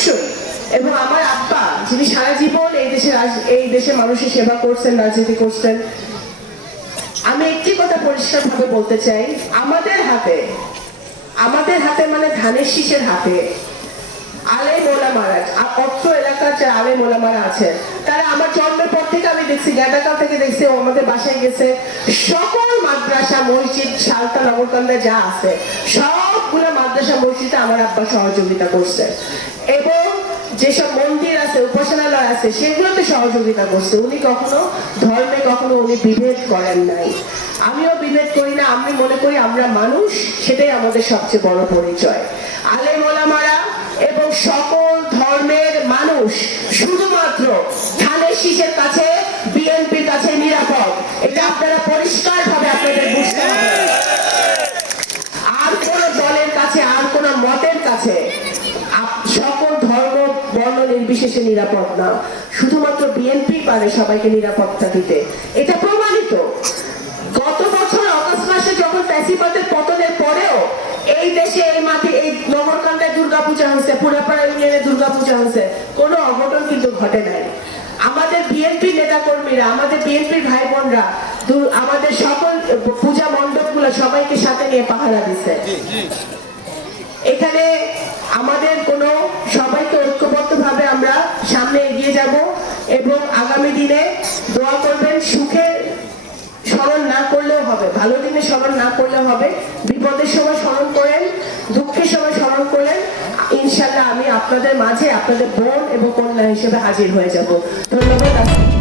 অবশ্যই। এবং আমার আব্বা যিনি সারা জীবন এই দেশের মানুষের সেবা করছেন, রাজনীতি করছেন, আমি একটি কথা পরিষ্কার ভাবে বলতে চাই, আমাদের হাতে মানে ধানের শীষের হাতে আলেম ওলামারা, অত্র এলাকার যে আলেম ওলামারা আছেন, তারা আমার জন্মের পর থেকে আমি দেখছি, গাঁদাকাল থেকে দেখছি, ও আমাদের বাসায় গেছে, সকল মাদ্রাসা মসজিদ সালতা নগরকান্দা যা আছে সবগুলো মাদ্রাসা মসজিদে আমার আব্বা সহযোগিতা করছে, এবং যেসব মন্দির আছে, উপাসনালয় আছে, সেগুলোতে সহযোগিতা করছে। উনি কখনো ধর্মে কখনো উনি বিভেদ করেন নাই, আমিও বিভেদ করি না। আমি মনে করি আমরা মানুষ, সেটাই আমাদের সবচেয়ে বড় পরিচয়। আলেম ওলামারা এবং সকল ধর্মের মানুষ শুধুমাত্র ধানের শীষের কাছে, বিএনপির কাছে নিরাপদ, এটা আপনারা পরিষ্কার ভাবে আপনাদের বুঝতে হবে। আর কোন দলের কাছে, আর কোন মতের কাছে সকল ধর্ম বর্ণ নির্বিশেষে নিরাপদ না, শুধুমাত্র বিএনপি পারে সবাইকে নিরাপত্তা দিতে, এটা প্রমাণিত। গত বছর অগস্ট মাসে যখন ফ্যাসিবাদের পতনের পরেও এই দেশে, এই মাঠে, এই নগরকান্দায় দুর্গাপূজা হয়েছে, পুরাপাড়া ইউনিয়নে দুর্গাপূজা হয়েছে, কোনো অঘটন কিন্তু ঘটে নাই। আমাদের বিএনপি নেতা কর্মীরা, আমাদের বিএনপির ভাই বোনরা আমাদের সকল পূজা মণ্ডপগুলো সবাইকে সাথে নিয়ে পাহারা দিচ্ছে। এখানে আমাদের কোনো, সবাইকে ঐক্যবদ্ধ ভাবে আমরা সামনে এগিয়ে যাব, এবং আগামী দিনে দোয়া করবেন। সুখে স্মরণ না করলেও হবে, ভালো দিনে স্মরণ না করলেও হবে, বিপদের সময় স্মরণ করেন, দুঃখের সময় স্মরণ করেন, ইনশাল্লাহ আমি আপনাদের মাঝে আপনাদের বোন এবং কন্যা হিসেবে হাজির হয়ে যাব। ধন্যবাদ।